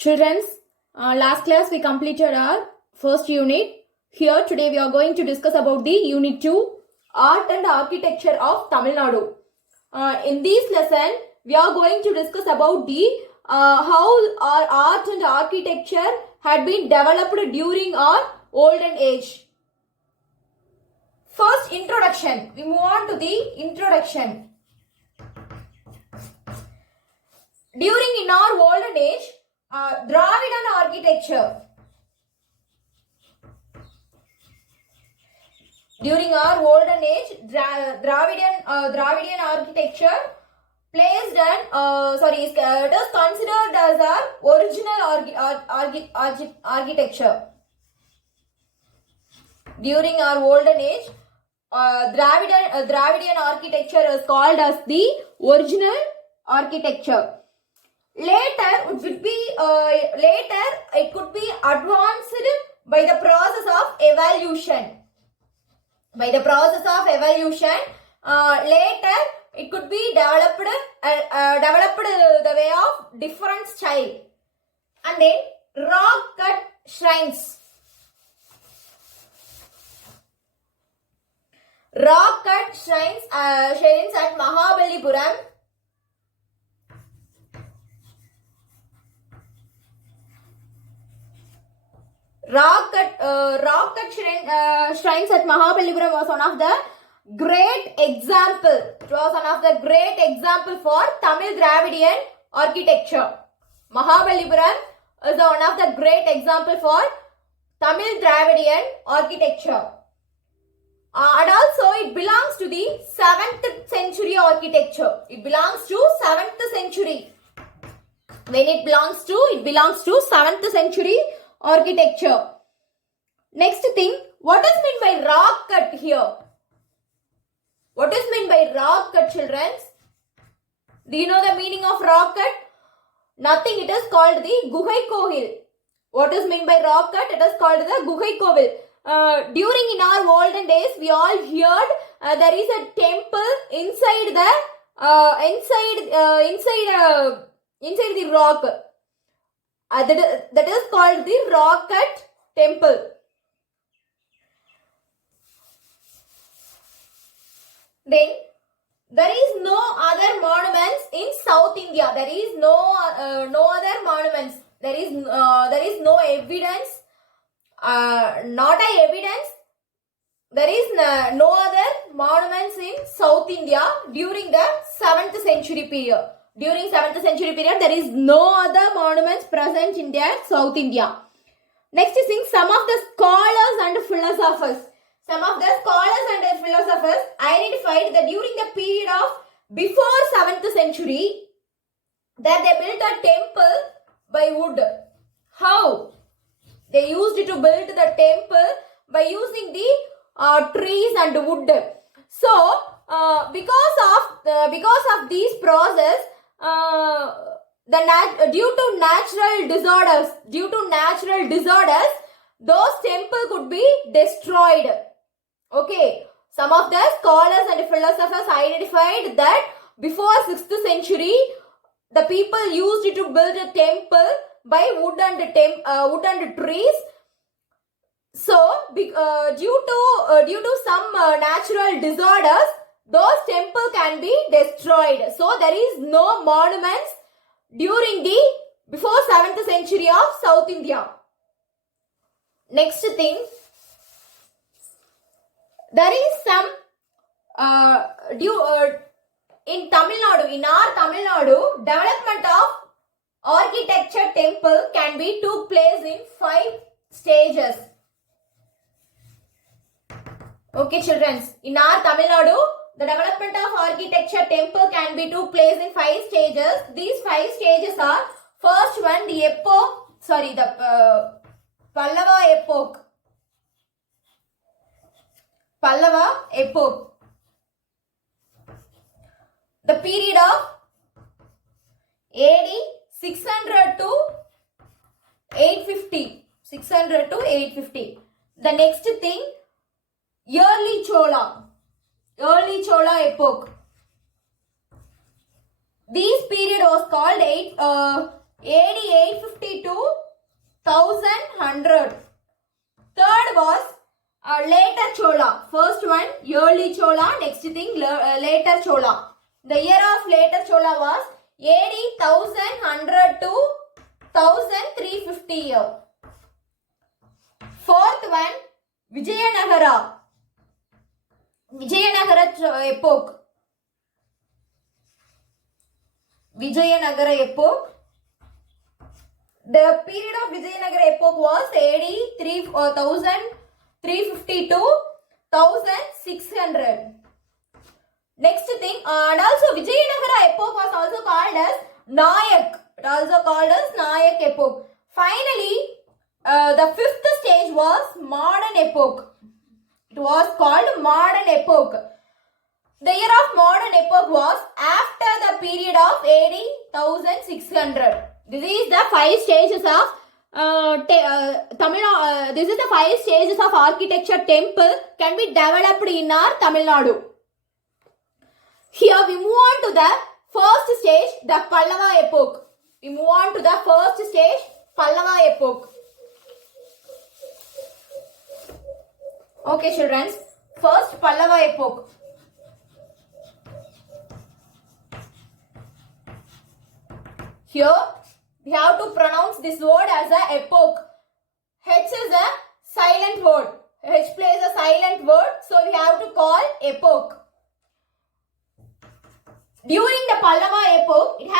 Children's, last class we completed our first unit. Here today we are going to discuss about the unit 2, Art and Architecture of Tamil Nadu. In this lesson, we are going to discuss about the how our art and architecture had been developed during our olden age. First, introduction. We move on to the introduction. During in our olden age, Dravidian architecture. During our olden age, Dravidian architecture placed an it is considered as our original architecture. During our olden age, Dravidian architecture is called as the original architecture. Later, it could be advanced by the process of evolution. Later, it could be developed the way of different style. And then rock cut shrines. Rock cut shrines at Mahabalipuram. Rock cut shrines at Mahabalipuram was one of the great example. It was one of the great example for Tamil Dravidian architecture. Mahabalipuram is one of the great example for Tamil Dravidian architecture. And also it belongs to the 7th century architecture. It belongs to 7th century. When it belongs to 7th century architecture. Next thing, what is meant by rock cut here? What is meant by rock cut, children? Do you know the meaning of rock cut? Nothing. It is called the Guhai Kohil. What is meant by rock cut? It is called the Guhai Kohil. During in our olden days, we all heard there is a temple inside the rock. That is called the rock cut temple. Then there is no other monuments in South India. There is no other monuments. There is no evidence. Not a evidence. There is no other monuments in South India during the 7th century period. During 7th century period, there is no other monuments present in their South India. Next is some of the scholars and philosophers. Some of the scholars and philosophers identified that during the period of before 7th century, that they built a temple by wood. How? They used to build the temple by using the trees and wood. So, because of these process, due to natural disorders, those temples could be destroyed. Okay, some of the scholars and philosophers identified that before 6th century, the people used to build a temple by wood and trees. So, due to some natural disorders, those temples can be destroyed. So, there is no monuments during the before 7th century of South India. Next thing, there is some in Tamil Nadu, in our Tamil Nadu, development of architecture temple can be took place in 5 stages. Okay, children, in our Tamil Nadu, the development of architecture temple can be took place in 5 stages. These 5 stages are, first one, the Pallava epoch. The period of AD 600 to 850. The next thing, early Chola epoch. This period was called AD 850 to 1100. Third was later Chola. First one early Chola, next thing later Chola. The year of later Chola was AD 1100 to 1350 year. Fourth one Vijayanagara. Vijayanagara epoch. Vijayanagara epoch. The period of Vijayanagara epoch was AD 1350 to 1600. Next thing, and also Vijayanagara epoch was also called as Nayak. It also called as Nayak epoch. Finally, the fifth stage was modern epoch. It was called modern epoch. The year of modern epoch was after the period of AD 1600. This is the 5 stages of this is the 5 stages of architecture temple can be developed in our Tamil Nadu. Here we move on to the first stage, the Pallava epoch. We move on to the first stage, Pallava epoch. Okay, children. First, Pallava epoch. Here, we have to pronounce this word as a epoch. H is a silent word. H plays a silent word, so we have to call epoch. During the Pallava epoch, it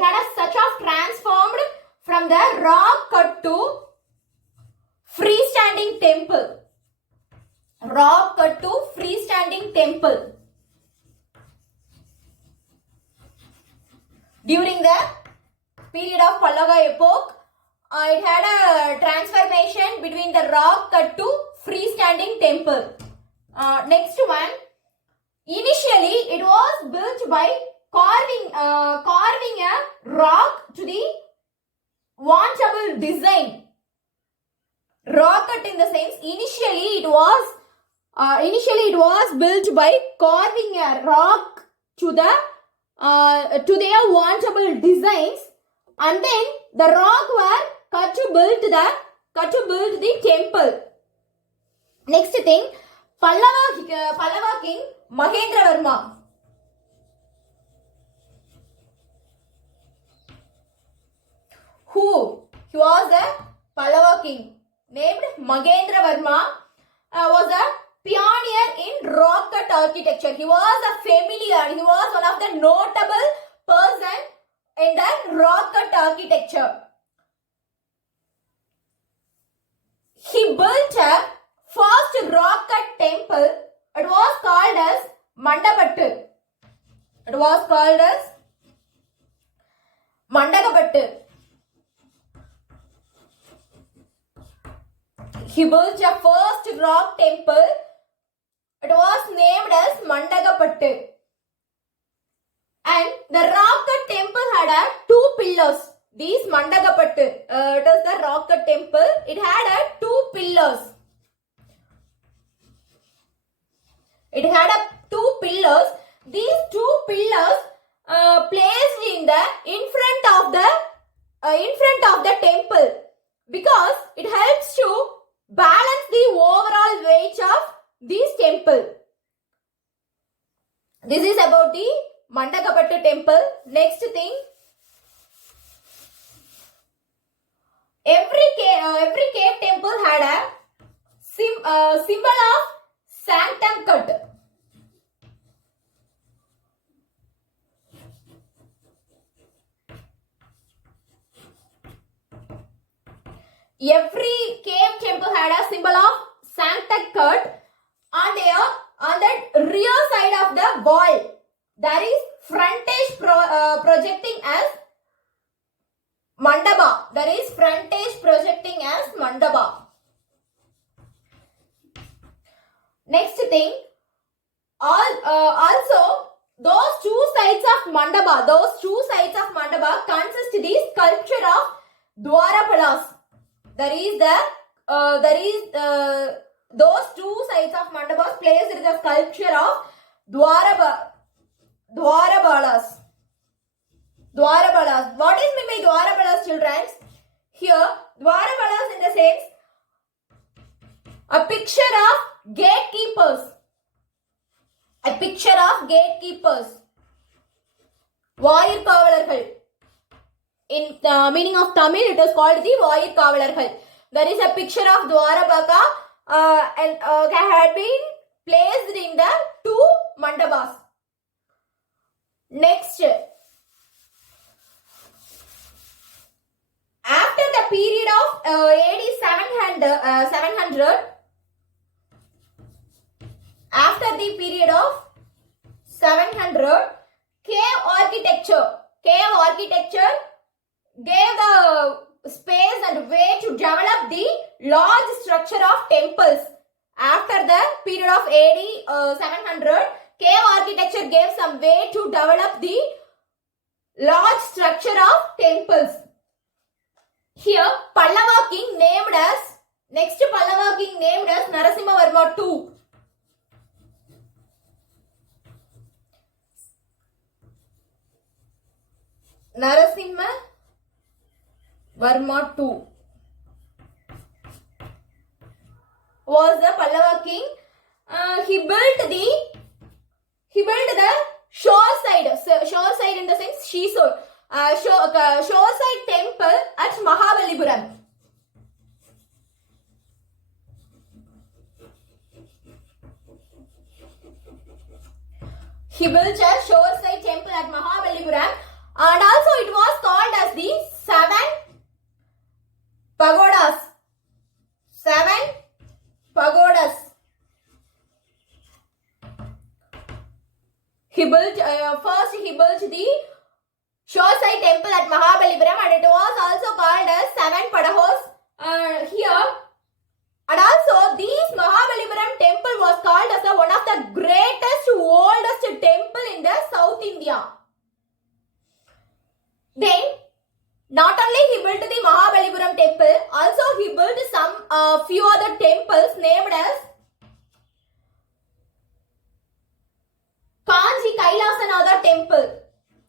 had such of transformed from the rock cut to freestanding temple. Rock cut to freestanding temple. During the period of Pallava epoch, it had a transformation between the rock cut to freestanding temple. Next one. Initially, it was built by carving a rock to the wantable design. Rock cut in the sense, initially it was built by carving a rock to their wantable designs, and then the rock were cut to build the temple. Next thing, Pallava king Mahendravarma. Who? He was a Pallava king named Mahendravarma. Was a pioneer in rock cut architecture. He was one of the notable person in the rock cut architecture. He built a first rock cut temple. It was called as Mandapattu. It was called as Mandagapattu. He built a first rock temple. It was named as Mandagapattu. And the rock cut temple had 2 pillars. These Mandagapattu, it is the rock cut temple. It had 2 pillars. It had 2 pillars. These 2 pillars placed in front of the temple, because it helps to balance the overall weight of this temple. This is about the Mandagapattu temple. Next thing, every cave temple had a symbol of sanctum cut. Every cave temple had a symbol of sanctum cut. On the rear side of the wall, there is frontage projecting as mandapa. There is frontage projecting as mandapa. Next thing, also those 2 sides of mandapa consist the sculpture of Dwarapalas. Those 2 sides of mandapas placed the sculpture of Dwarapalas. Dwarapalas. What is meant by Dwarapalas, children? Here, Dwarapalas in the sense a picture of gatekeepers. A picture of gatekeepers. Vaayir Kavalargal. In the meaning of Tamil, it is called the Vaayir Kavalargal. There is a picture of Dwarapaka and had been placed in the 2 mandabas. Next, after the period of AD 700, after the period of 700, cave architecture gave the space and way to develop the large structure of temples. After the period of AD 700, cave architecture gave some way to develop the large structure of temples. Here, Pallava king named as, next Pallava king named as Narasimhavarma II. Narasimhavarma II was the Pallava king. He built the shore side in the sense seashore, shore side temple at Mahabalipuram. He built a shore side temple at Mahabalipuram, and also it was called as the 7 pagodas. 7 pagodas. He built the shoreside temple at Mahabalipuram, and it was also called as 7 padahos here. And also this Mahabalipuram temple was called as one of the greatest, oldest temple in the South India. Then, not only he built the Mahabalipuram temple, also he built some few other temples named as Kanji Kailasanatha temple.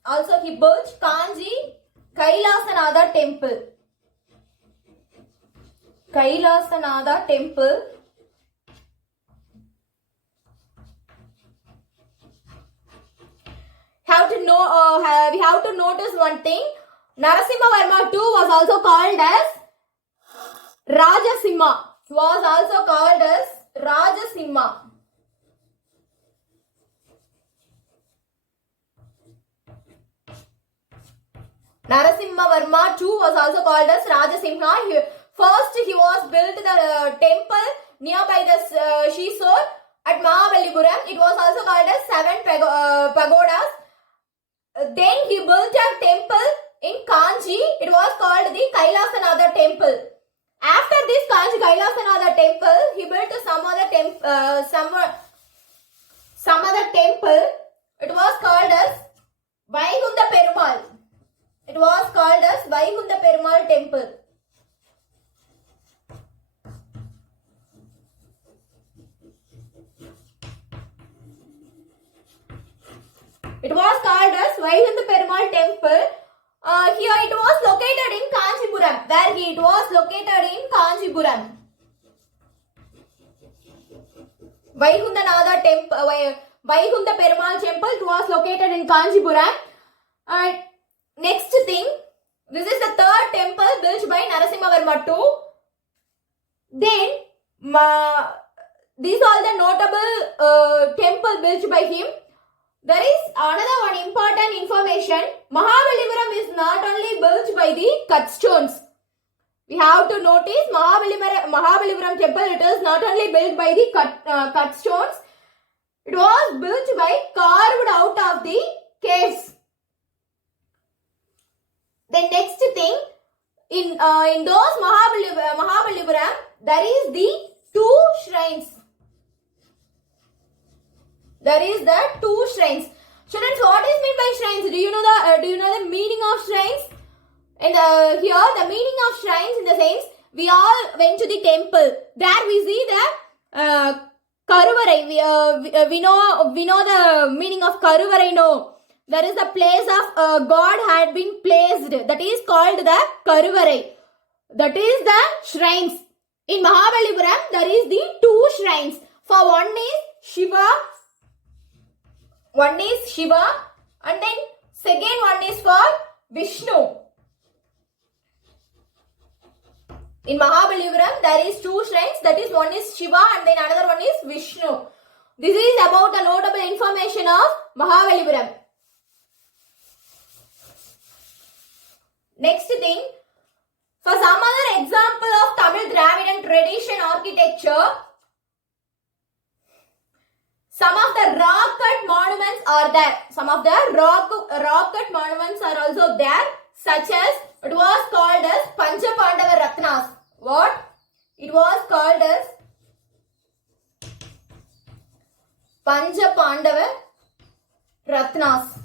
Also he built Kanji Kailasanatha temple. Kailasanatha temple. We have to notice one thing. Narasimhavarma II was also called as Rajasimha. Was also called as Rajasimha. Narasimhavarma II was also called as Rajasimha. First, he was built the temple nearby the seashore at Mahabalipuram. It was also called as 7 pagodas. Then he built a temple in Kanji. It was called the Kailasanatha temple. After this Kanji Kailasanatha temple, he built some other temple. It was called as Vaikunta Perumal. It was called as Vaikunta Perumal temple. It was called as Vaikunta Perumal temple. Here it was located in Kanchipuram. It was located in Kanchipuram. Vaikunta Perumal temple, it was located in Kanchipuram. Next thing, this is the third temple built by Narasimhavarma II. Then, these are the notable temple built by him. There is another one important information. Mahabalipuram is not only built by the cut stones. We have to notice Mahabalipuram temple, it is not only built by the cut stones. It was built by carved out of the caves. The next thing, in those Mahabalipuram, there is the 2 shrines. There is the 2 shrines. Students, what is meant by shrines? Do you know the meaning of shrines? And here the meaning of shrines in the sense, we all went to the temple. There we see the Karuvarai. We know the meaning of Karuvarai. No, there is a place of God had been placed. That is called the Karuvarai. That is the shrines. In Mahabalipuram, there is the two shrines. For one is Shiva. One is Shiva. And then second one is for Vishnu. In Mahabalipuram, there is two shrines. That is, one is Shiva and then another one is Vishnu. This is about the notable information of Mahabalipuram. Next thing, for some other example of Tamil Dravidian tradition architecture, some of the rock-cut monuments are there. Some of the rock-cut monuments are also there, such as it was called as Pancha Pandava Ratnas. What? It was called as Pancha Pandava Ratnas.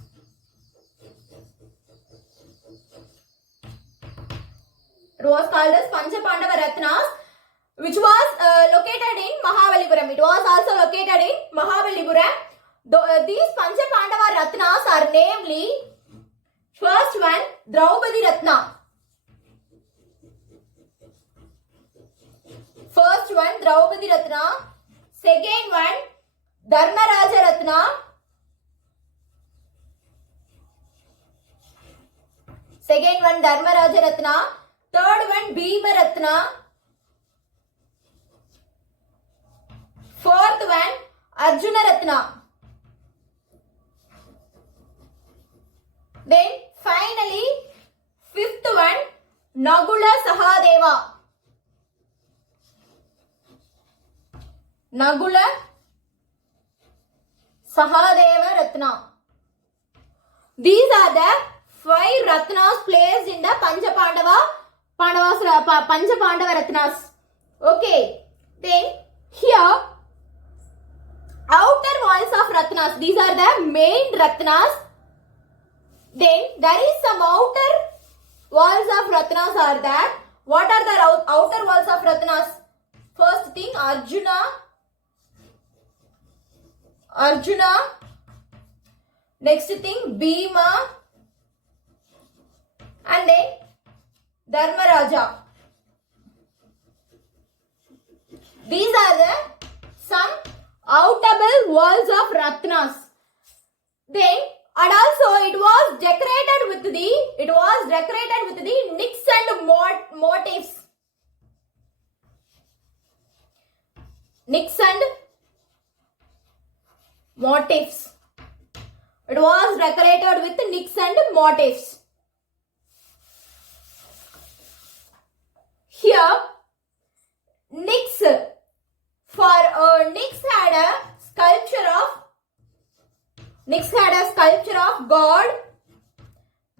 It was called as Pancha Pandava Ratnas, which was located in Mahabalipuram. It was also located in Mahabalipuram. These Pancha Pandava Ratnas are namely, first one, Draupadi Ratna. First one, Draupadi Ratna. Second one, Dharmaraja Ratna. Second one, Dharmaraja Ratna. Third one, Bhima Ratna. Fourth one, Arjuna Ratna. Then finally, fifth one, Nagula Sahadeva. Nagula Sahadeva Ratna. These are the 5 Ratnas placed in the Pancha Pandava Ratnas. Okay. Then here, outer walls of Ratnas. These are the main Ratnas. Then there is some outer walls of Ratnas are there. What are the outer walls of Ratnas? First thing, Arjuna. Next thing, Bhima. And then Dharmaraja. These are the some outable walls of Ratnas. Then, and also it was decorated with the nicks and motifs. Nicks and motifs. It was decorated with nicks and motifs. Here, Nix had a sculpture of God,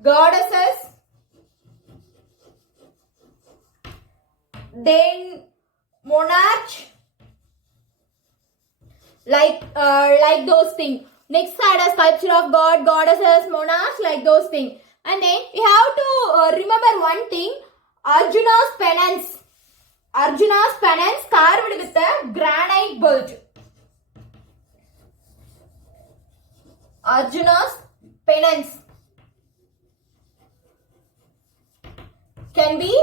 goddesses, then monarch, like those things. Nix had a sculpture of God, goddesses, monarchs, like those things. And then you have to remember one thing. Arjuna's penance carved with a granite bulge. Arjuna's penance can be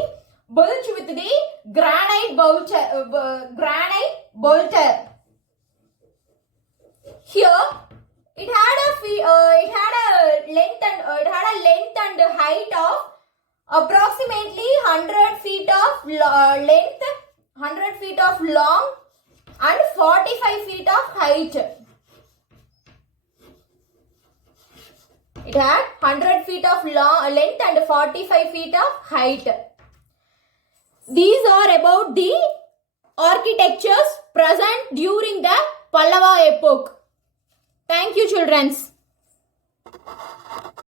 bulged with the granite bolter. Here it had a length and height of approximately 100 feet of length, 100 feet of long and 45 feet of height. It had 100 feet of length and 45 feet of height. These are about the architectures present during the Pallava epoch. Thank you, children.